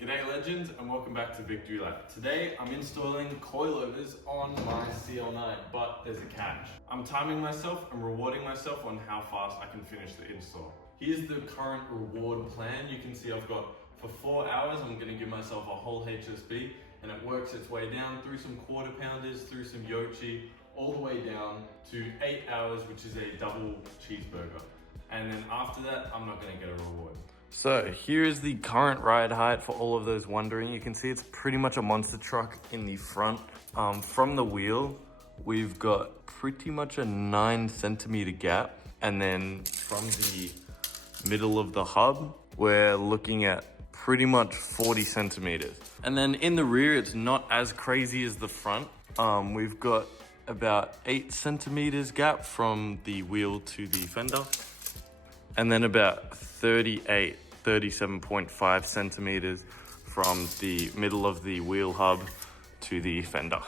G'day legends and welcome back to Victory Lap. Today I'm installing coilovers on my CL9, but there's a catch. I'm timing myself and rewarding myself on how fast I can finish the install. Here's the current reward plan. You can see I've got, for 4 hours, I'm gonna give myself a whole HSB and it works its way down through some quarter pounders, through some yochi, all the way down to 8 hours, which is a double cheeseburger. And then after that, I'm not gonna get a reward. So here's the current ride height for all of those wondering. You can see it's pretty much a monster truck in the front. From the wheel, we've got pretty much a 9 centimeter gap. And then from the middle of the hub, we're looking at pretty much 40 centimeters. And then in the rear, it's not as crazy as the front. We've got about 8 centimeters gap from the wheel to the fender. And then about 37.5 centimeters from the middle of the wheel hub to the fender.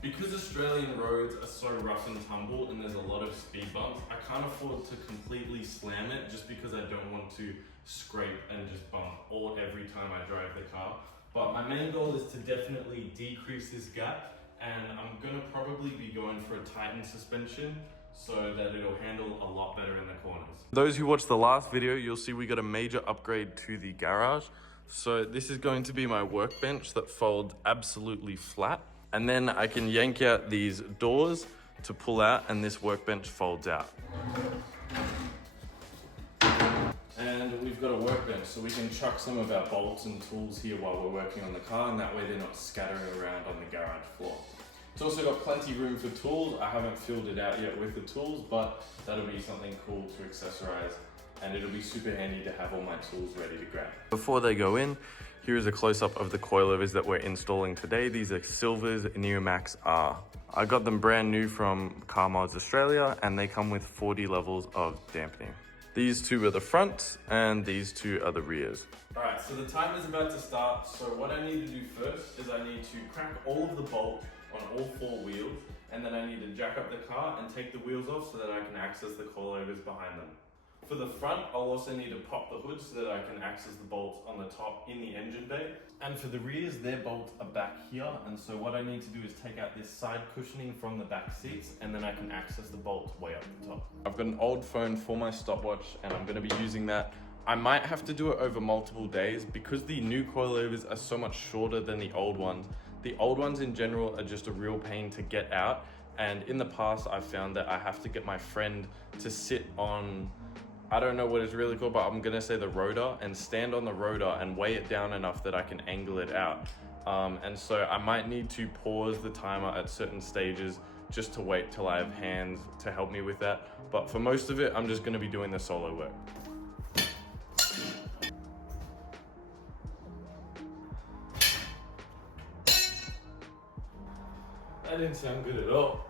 Because Australian roads are so rough and tumble and there's a lot of speed bumps, I can't afford to completely slam it just because I don't want to scrape and just bump every time I drive the car. But my main goal is to definitely decrease this gap, and I'm gonna probably be going for a Titan suspension so that it'll handle a lot better in the corners. Those who watched the last video, you'll see we got a major upgrade to the garage. So this is going to be my workbench that folds absolutely flat. And then I can yank out these doors to pull out, and this workbench folds out. And we've got a workbench, so we can chuck some of our bolts and tools here while we're working on the car, and that way they're not scattering around on the garage floor. It's also got plenty room for tools. I haven't filled it out yet with the tools, but that'll be something cool to accessorize, and it'll be super handy to have all my tools ready to grab. Before they go in, here is a close-up of the coilovers that we're installing today. These are Silver's Neomax R. I got them brand new from Car Mods Australia, and they come with 40 levels of dampening. These two are the fronts, and these two are the rears. All right, so the timer is about to start. So what I need to do first is I need to crack all of the bolts on all 4 wheels, and then I need to jack up the car and take the wheels off so that I can access the coilovers behind them. For the front, I'll also need to pop the hood so that I can access the bolts on the top in the engine bay. And for the rears, their bolts are back here, and so what I need to do is take out this side cushioning from the back seats, and then I can access the bolts way up the top. I've got an old phone for my stopwatch, and I'm gonna be using that. I might have to do it over multiple days because the new coilovers are so much shorter than the old ones. The old ones in general are just a real pain to get out, and in the past I've found that I have to get my friend to sit on, I don't know what it's really called, but I'm gonna say the rotor, and stand on the rotor and weigh it down enough that I can angle it out. And so I might need to pause the timer at certain stages just to wait till I have hands to help me with that. But for most of it, I'm just gonna be doing the solo work. That didn't sound good at all.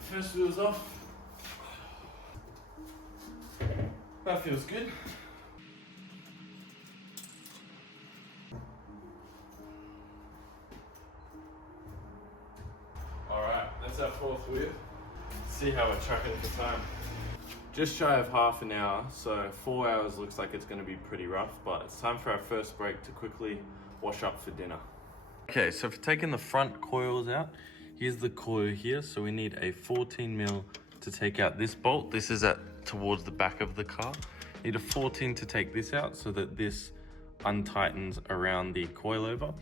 First wheel's off. That feels good. Alright, that's our 4th wheel. Let's see how we're tracking for time. Just shy of half an hour, so 4 hours looks like it's going to be pretty rough, but it's time for our first break to quickly wash up for dinner. Okay, so for taking the front coils out, here's the coil here. So we need a 14 mil to take out this bolt. This is towards the back of the car. Need a 14 to take this out so that this untightens around the coilover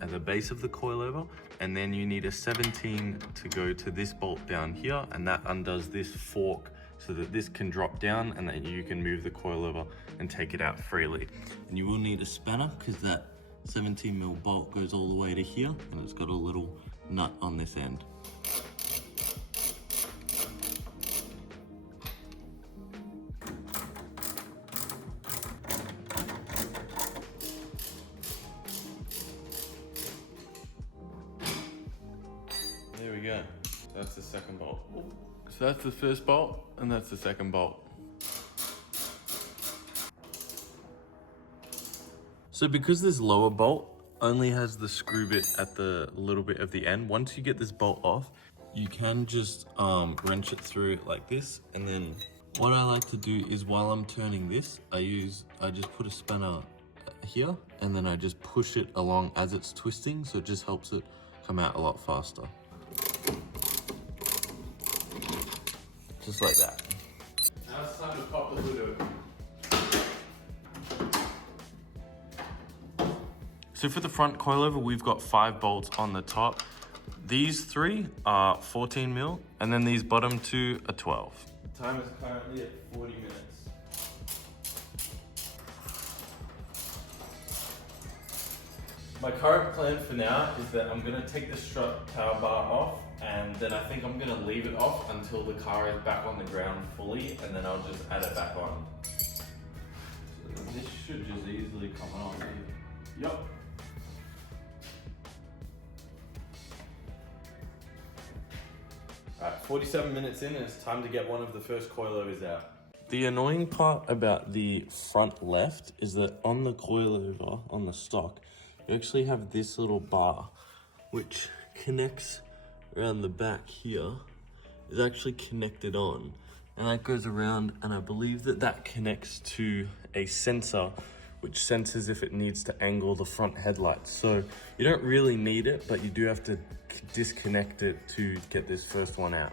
at the base of the coilover. And then you need a 17 to go to this bolt down here, and that undoes this fork so that this can drop down and then you can move the coilover and take it out freely. And you will need a spanner because that 17 mil bolt goes all the way to here, and it's got a little nut on this end. There we go. That's the second bolt. So that's the first bolt, and that's the second bolt. So because this lower bolt only has the screw bit at the little bit of the end. Once you get this bolt off, you can just wrench it through like this, and then what I like to do is while I'm turning this, I just put a spanner here, and then I just push it along as it's twisting, so it just helps it come out a lot faster. Just like that. Now it's time to pop the hood open. So for the front coilover, we've got 5 bolts on the top. These 3 are 14 mil, and then these bottom 2 are 12. The time is currently at 40 minutes. My current plan for now is that I'm gonna take the strut power bar off, and then I think I'm gonna leave it off until the car is back on the ground fully, and then I'll just add it back on. So this should just easily come on. Yup. Alright, 47 minutes in, and it's time to get one of the first coilovers out. The annoying part about the front left is that on the coilover, on the stock, you actually have this little bar which connects around the back here, is actually connected on, and that goes around, and I believe that that connects to a sensor which senses if it needs to angle the front headlights. So you don't really need it, but you do have to disconnect it to get this first one out.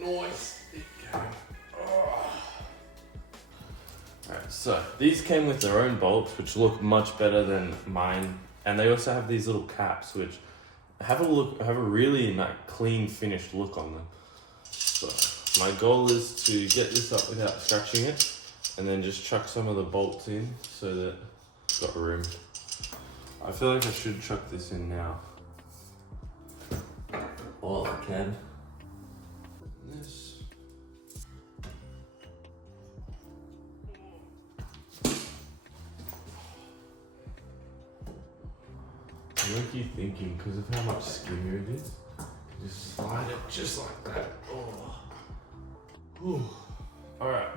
Nice. Alright, so these came with their own bolts, which look much better than mine, and they also have these little caps, which have a really clean finished look on them. So my goal is to get this up without scratching it, and then just chuck some of the bolts in so that it's got room. I feel like I should chuck this in now. All I can. This. What are you thinking? Because of how much skinnier it is, just slide it just like that. Oh. Whew. All right.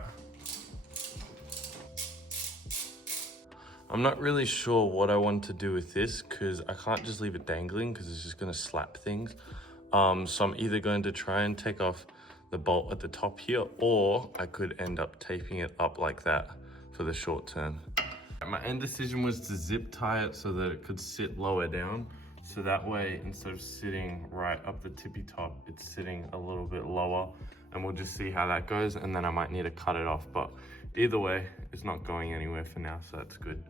I'm not really sure what I want to do with this because I can't just leave it dangling because it's just going to slap things. So I'm either going to try and take off the bolt at the top here, or I could end up taping it up like that for the short term. My end decision was to zip tie it so that it could sit lower down. So that way, instead of sitting right up the tippy top, it's sitting a little bit lower, and we'll just see how that goes. And then I might need to cut it off, but either way, it's not going anywhere for now, so that's good.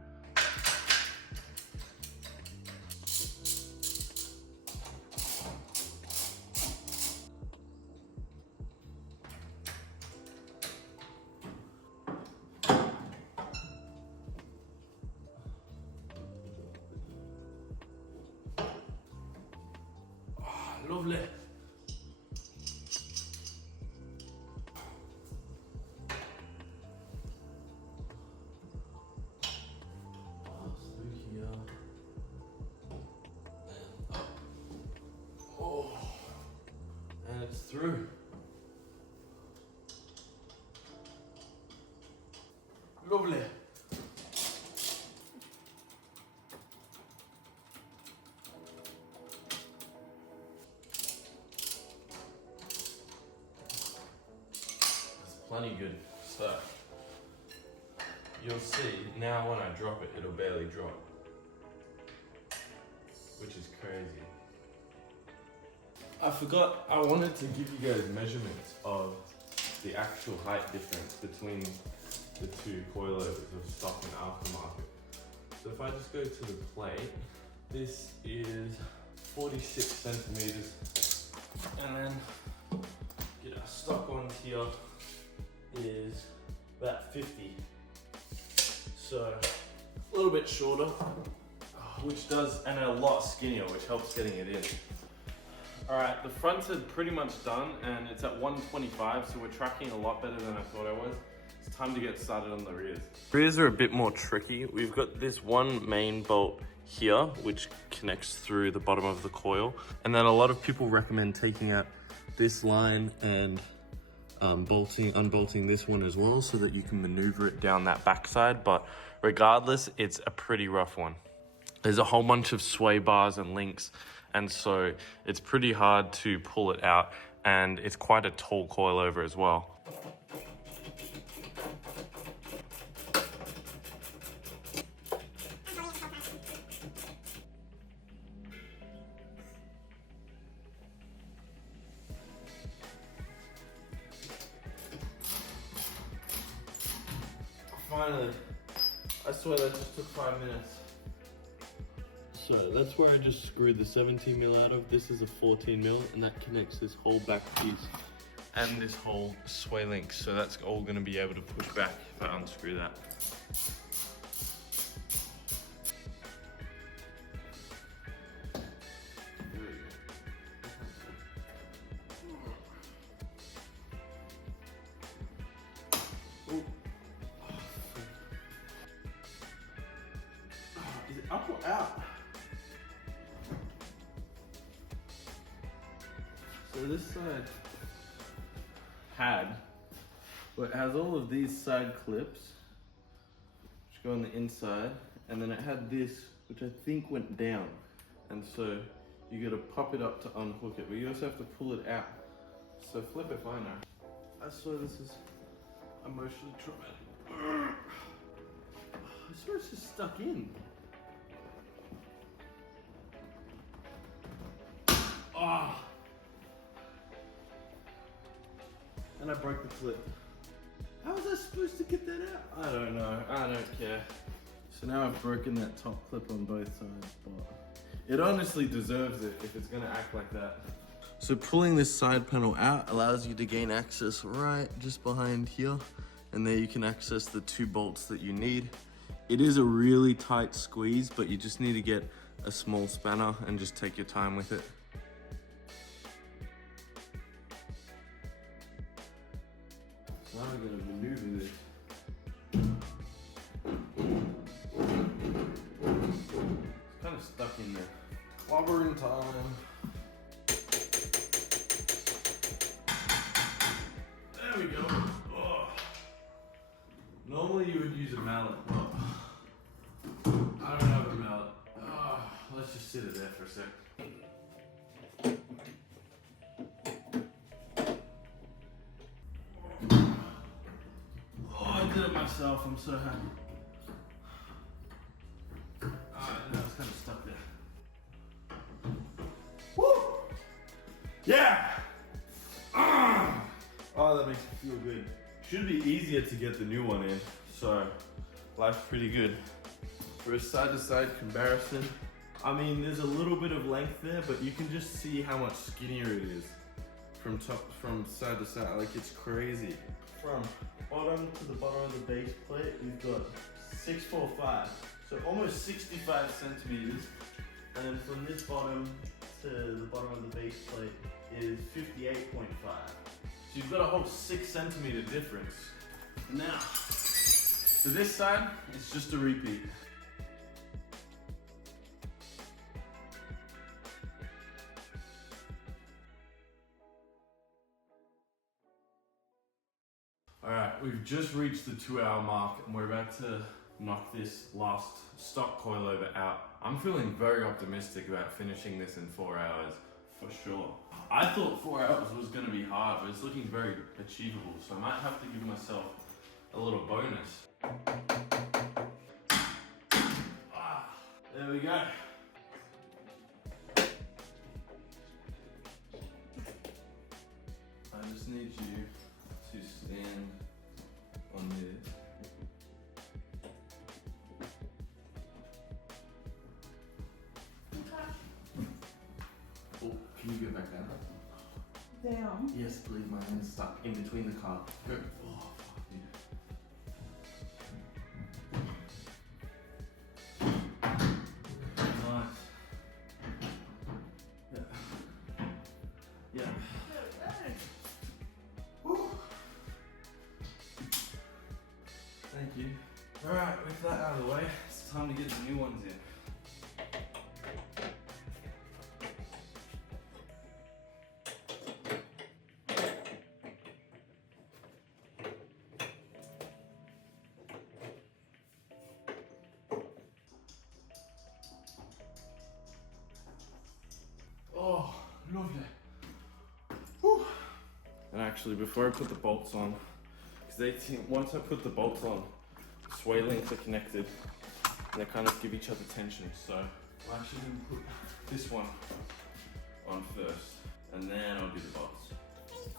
Lovely. Through here. And up. Oh. And it's through. Lovely. Plenty good. So you'll see now when I drop it, it'll barely drop, which is crazy. I forgot I wanted to give you guys measurements of the actual height difference between the two coilovers of stock and aftermarket. So if I just go to the plate, this is 46 centimeters, and then get our stock on here is about 50. So a little bit shorter, which does, and a lot skinnier, which helps getting it in. All right, the fronts are pretty much done and it's at 125, so we're tracking a lot better than I thought I was. It's time to get started on the rears. Rears are a bit more tricky. We've got this one main bolt here, which connects through the bottom of the coil. And then a lot of people recommend taking out this line and unbolting this one as well, so that you can maneuver it down that backside. But regardless, it's a pretty rough one. There's a whole bunch of sway bars and links, and so it's pretty hard to pull it out, and it's quite a tall coilover as well. Finally, I swear that just took 5 minutes. So that's where I just screwed the 17 mil out of. This is a 14 mil, and that connects this whole back piece and this whole sway link. So that's all gonna be able to push back if I unscrew that. Is it up or out? So this side well, it has all of these side clips which go on the inside, and then it had this which I think went down, and so you gotta pop it up to unhook it, but you also have to pull it out. So flip it fine now. I swear this is emotionally traumatic. I swear it's just stuck in. Ah! And I broke the clip. How was I supposed to get that out? I don't know. I don't care. So now I've broken that top clip on both sides, but it honestly deserves it if it's gonna act like that. So pulling this side panel out allows you to gain access right just behind here, and there you can access the 2 bolts that you need. It is a really tight squeeze, but you just need to get a small spanner and just take your time with it. So now we're gonna maneuver this. It's kind of stuck in there. Clobbering time. There we go. Oh. Normally you would use a mallet, but I don't have a mallet. Oh, let's just sit it there for a sec. Oh, I did it myself. I'm so happy. No, it's kind of stuck there. Woo! Yeah! Oh, that makes me feel good. Should be easier to get the new one in, so life's pretty good. For a side-to-side comparison, I mean, there's a little bit of length there, but you can just see how much skinnier it is from side to side. Like, it's crazy. From bottom to the bottom of the base plate, we've got 645, so almost 65 centimeters. And then from this bottom to the bottom of the base plate is 58.5. So you've got a whole 6 centimeter difference. Now, to this side, it's just a repeat. All right, we've just reached the 2-hour mark, and we're about to knock this last stock coilover out. I'm feeling very optimistic about finishing this in 4 hours, for sure. I thought 4 hours was gonna be hard, but it's looking very achievable, so I might have to give myself a little bonus. There we go. I just need you to stand on this. Oh, can you get back down? Down? Yes, please. My hand's stuck in between the car. Go. Oh, fuck, time to get the new ones in. Oh, lovely. Whew. And actually, before I put the bolts on, because they think once I put the bolts on, the sway links are connected and they kind of give each other tension. So I'm actually going to put this one on first and then I'll do the bolts. Just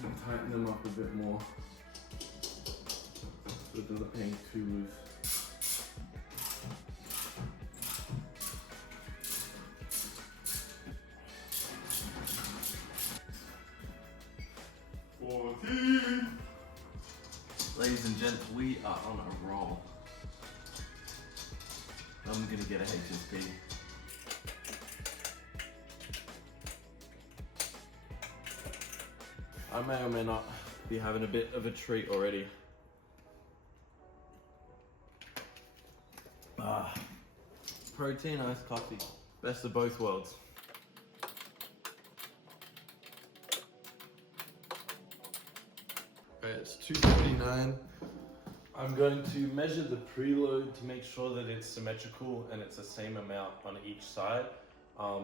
going to tighten them up a bit more so it doesn't hang too loose. Ladies and gents, we are on a roll. I'm gonna get a HSP. I may or may not be having a bit of a treat already. Protein, iced coffee. Best of both worlds. Alright, it's 2:49. I'm going to measure the preload to make sure that it's symmetrical and it's the same amount on each side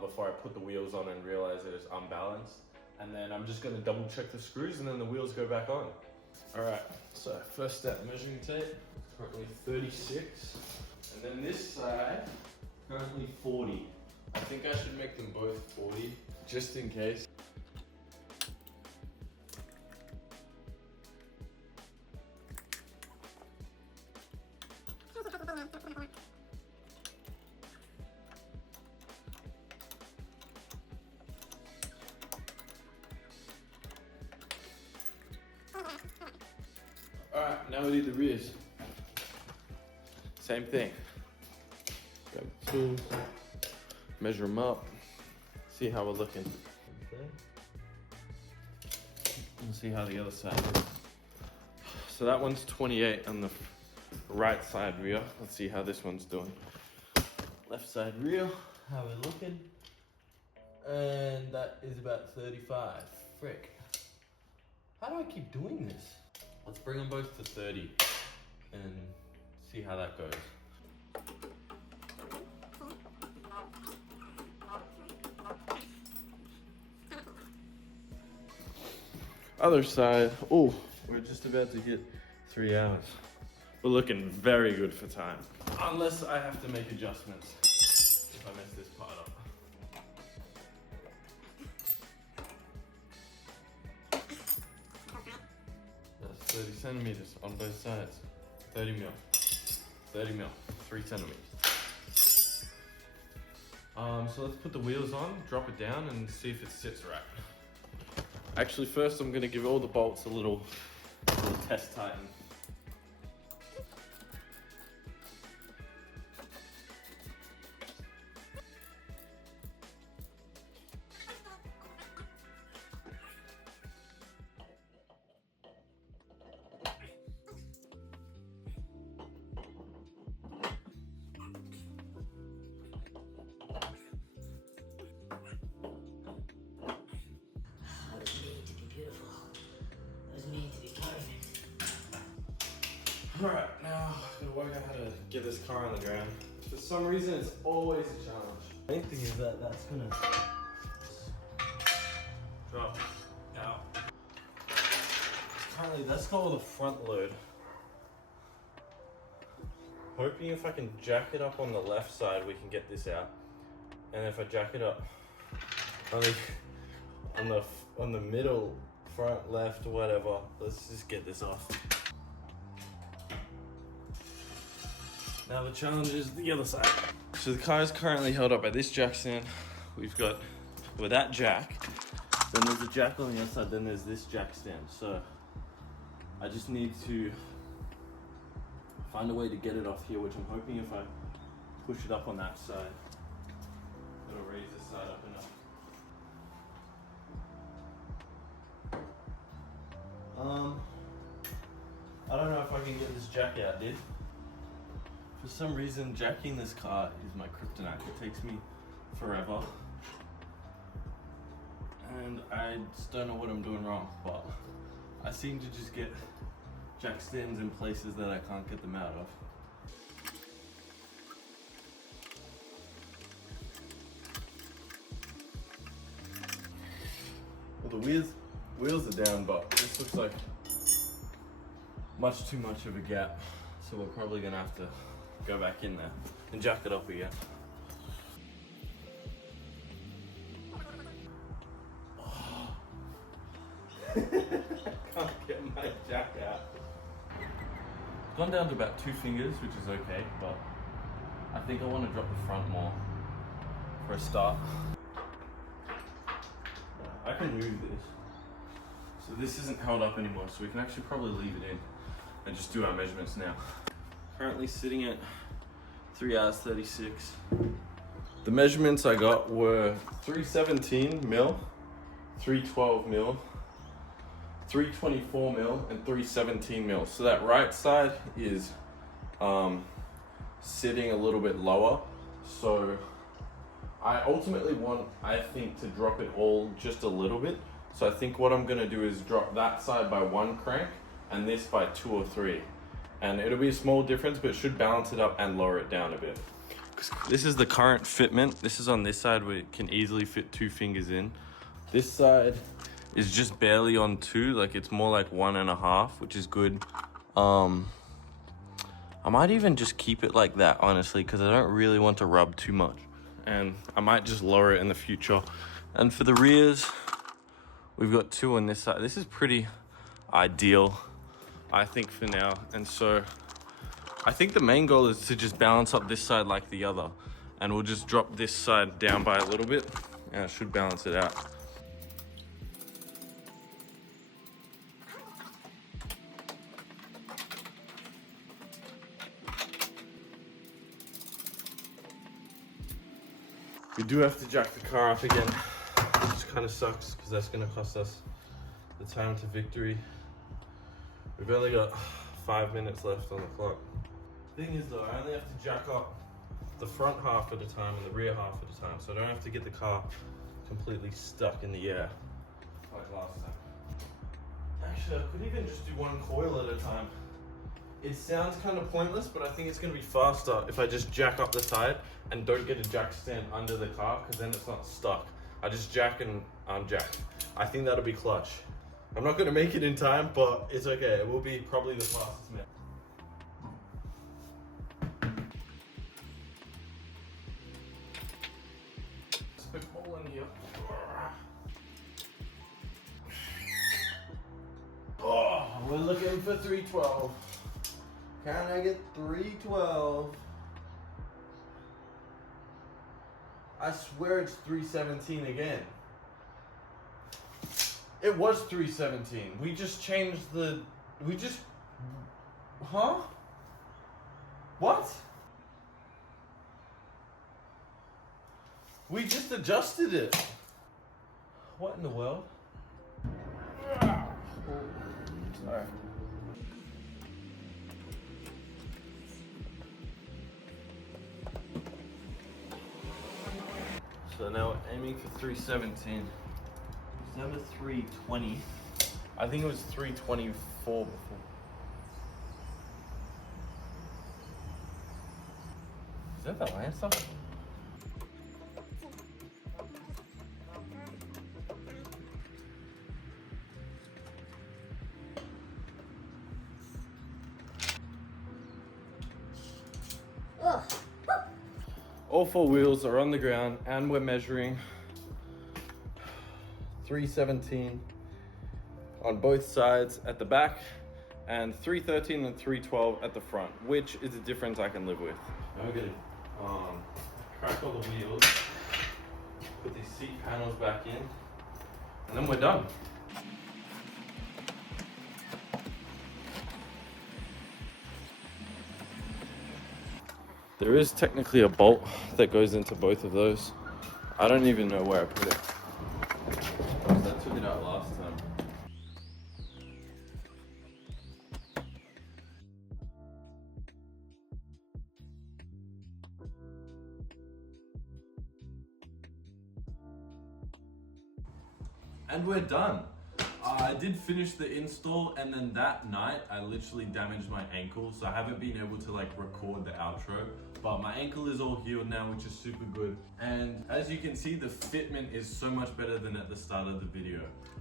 before I put the wheels on and realize that it's unbalanced. And then I'm just going to double check the screws and then the wheels go back on. Alright, so first step, measuring tape, currently 36. And then this side, currently 40. I think I should make them both 40, just in case. Alright, now we need the rears. Same thing. Grab the tools, measure them up, see how we're looking. And see how the other side is. So that one's 28 on the right side rear. Let's see how this one's doing. Left side rear, how we're looking. And that is about 35. Frick. How do I keep doing this? Let's bring them both to 30 and see how that goes. Other side, oh, we're just about to hit 3 hours. We're looking very good for time. Unless I have to make adjustments if I mess this part up. That's 30 centimeters on both sides. 30 mil. 30 mil, 3 centimeters. So let's put the wheels on, drop it down, and see if it sits right. Actually, first I'm gonna give all the bolts a little test tighten. Alright, now I'm gonna work out how to get this car on the ground. For some reason, it's always a challenge. The main thing is that that's gonna drop out. Currently, that's called a front load. Hoping if I can jack it up on the left side, we can get this out. And if I jack it up on the middle, front, left, whatever, let's just get this off. Now the challenge is the other side. So the car is currently held up by this jack stand. We've got, with that jack, then there's a jack on the other side, then there's this jack stand. So I just need to find a way to get it off here, which I'm hoping if I push it up on that side, it'll raise this side up enough. I don't know if I can get this jack out, dude. For some reason, jacking this car is my kryptonite. It takes me forever. And I just don't know what I'm doing wrong, but I seem to just get jack stands in places that I can't get them out of. Well, the wheels are down, but this looks like much too much of a gap. So we're probably gonna have to go back in there and jack it up again. Can't get my jack out. It's gone down to about 2 fingers, which is okay, but I think I want to drop the front more for a start. I can move this. So this isn't held up anymore, so we can actually probably leave it in and just do our measurements now. Currently sitting at 3 hours 36. The measurements I got were 317 mil, 312 mil, 324 mil, and 317 mil. So that right side is sitting a little bit lower. So I ultimately want, I think, to drop it all just a little bit. So I think what I'm gonna do is drop that side by 1 crank and this by 2 or 3. And it'll be a small difference, but it should balance it up and lower it down a bit. This is the current fitment. This is on this side where it can easily fit 2 fingers in. This side is just barely on 2, like it's more like 1.5, which is good. I might even just keep it like that, honestly, because I don't really want to rub too much. And I might just lower it in the future. And for the rears, we've got 2 on this side. This is pretty ideal, I think, for now. And so I think the main goal is to just balance up this side like the other. And we'll just drop this side down by a little bit and it should balance it out. We do have to jack the car up again, which kind of sucks because that's going to cost us the time to victory. We've only got 5 minutes left on the clock. Thing is though, I only have to jack up the front half at a time and the rear half at a time, so I don't have to get the car completely stuck in the air like last time. Actually, I could even just do 1 coil at a time. It sounds kind of pointless, but I think it's going to be faster if I just jack up the side and don't get a jack stand under the car, because then it's not stuck. I just jack and unjack. I think that'll be clutch. I'm not going to make it in time, but it's okay. It will be probably the fastest minute. There's a big hole in here. Oh, we're looking for 312. Can I get 312? I swear it's 317 again. It was 317. We just changed the... Huh? What? We just adjusted it. What in the world? Sorry. So now we're aiming for 317. It's never 320. I think it was 324 before. Is that the Lancer? All 4 wheels are on the ground and we're measuring 317 on both sides at the back and 313 and 312 at the front, which is a difference I can live with. Now we're gonna crack all the wheels, put these seat panels back in, and then we're done. There is technically a bolt that goes into both of those. I don't even know where I put it. I took it out last time. And we're done. I did finish the install, and then that night I literally damaged my ankle, so I haven't been able to like record the outro, but my ankle is all healed now, which is super good. And as you can see, the fitment is so much better than at the start of the video.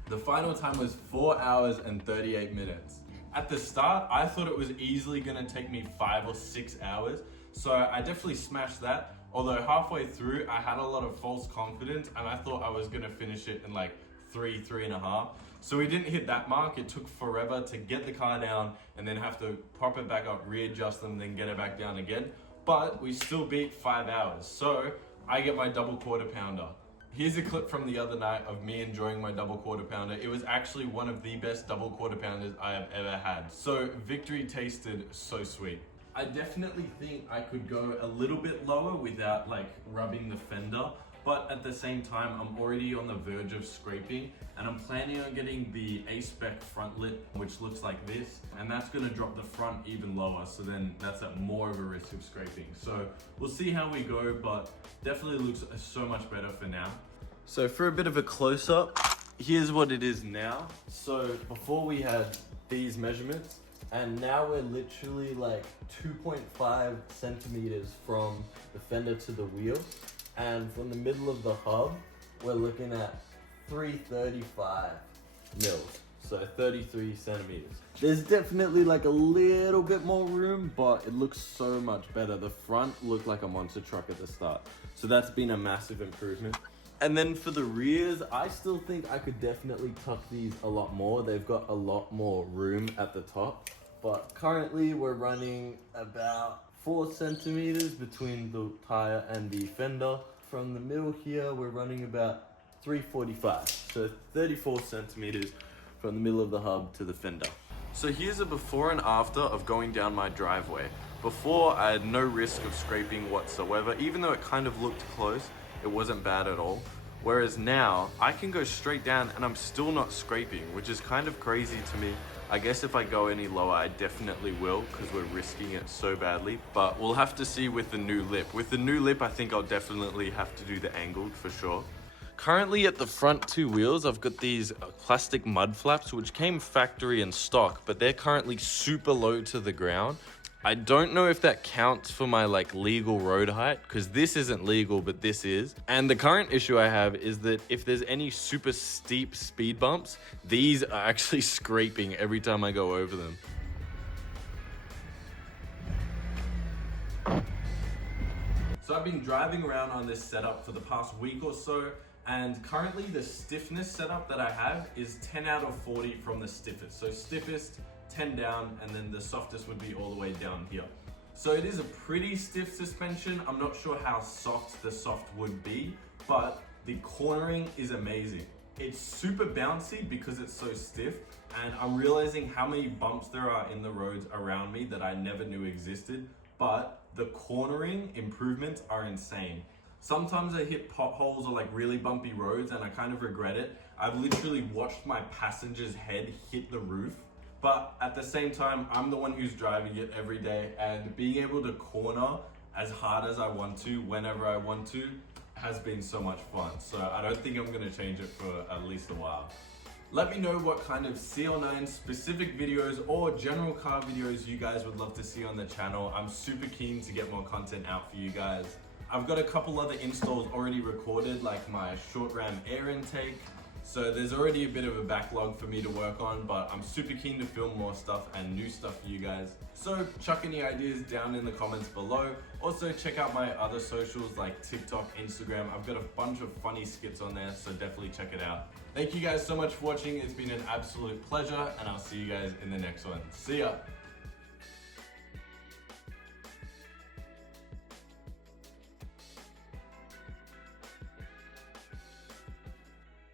The final time was 4 hours and 38 minutes. At the start, I thought it was easily gonna take me 5 or 6 hours, so I definitely smashed that. Although halfway through, I had a lot of false confidence and I thought I was gonna finish it in like 3.5. So we didn't hit that mark. It took forever to get the car down and then have to prop it back up, readjust them, then get it back down again. But we still beat 5 hours. So I get my double quarter pounder. Here's a clip from the other night of me enjoying my double quarter pounder. It was actually one of the best double quarter pounders I have ever had. So victory tasted so sweet. I definitely think I could go a little bit lower without like rubbing the fender, but at the same time, I'm already on the verge of scraping, and I'm planning on getting the A-Spec front lip, which looks like this, and that's gonna drop the front even lower, so then that's at more of a risk of scraping. So we'll see how we go, but definitely looks so much better for now. So for a bit of a close-up, here's what it is now. So before we had these measurements, and now we're literally like 2.5 centimeters from the fender to the wheel. And from the middle of the hub, we're looking at 335 mils, so 33 centimeters. There's definitely like a little bit more room, but it looks so much better. The front looked like a monster truck at the start, so that's been a massive improvement. And then for the rears, I still think I could definitely tuck these a lot more. They've got a lot more room at the top, but currently we're running about 4 centimeters between the tire and the fender. From the middle here, we're running about 345, so 34 centimeters from the middle of the hub to the fender. So here's a before and after of going down my driveway. Before, I had no risk of scraping whatsoever. Even though it kind of looked close, it wasn't bad at all. Whereas now, I can go straight down and I'm still not scraping, which is kind of crazy to me. I guess if I go any lower, I definitely will, because we're risking it so badly. But we'll have to see with the new lip. With the new lip, I think I'll definitely have to do the angled for sure. Currently at the front two wheels, I've got these plastic mud flaps, which came factory in stock, but they're currently super low to the ground. I don't know if that counts for my like legal road height, because this isn't legal, but this is. And the current issue I have is that if there's any super steep speed bumps, these are actually scraping every time I go over them. So I've been driving around on this setup for the past week or so, and currently the stiffness setup that I have is 10 out of 40 from the stiffest. So stiffest, 10 down, and then the softest would be all the way down here. So it is a pretty stiff suspension. I'm not sure how soft the soft would be, but the cornering is amazing. It's super bouncy because it's so stiff, and I'm realizing how many bumps there are in the roads around me that I never knew existed, but the cornering improvements are insane. Sometimes I hit potholes or like really bumpy roads and I kind of regret it. I've literally watched my passenger's head hit the roof. But at the same time, I'm the one who's driving it every day, and being able to corner as hard as I want to, whenever I want to, has been so much fun. So I don't think I'm gonna change it for at least a while. Let me know what kind of CL9 specific videos or general car videos you guys would love to see on the channel. I'm super keen to get more content out for you guys. I've got a couple other installs already recorded, like my short ram air intake. So there's already a bit of a backlog for me to work on, but I'm super keen to film more stuff and new stuff for you guys. So chuck any ideas down in the comments below. Also check out my other socials like TikTok, Instagram. I've got a bunch of funny skits on there, so definitely check it out. Thank you guys so much for watching. It's been an absolute pleasure, and I'll see you guys in the next one. See ya.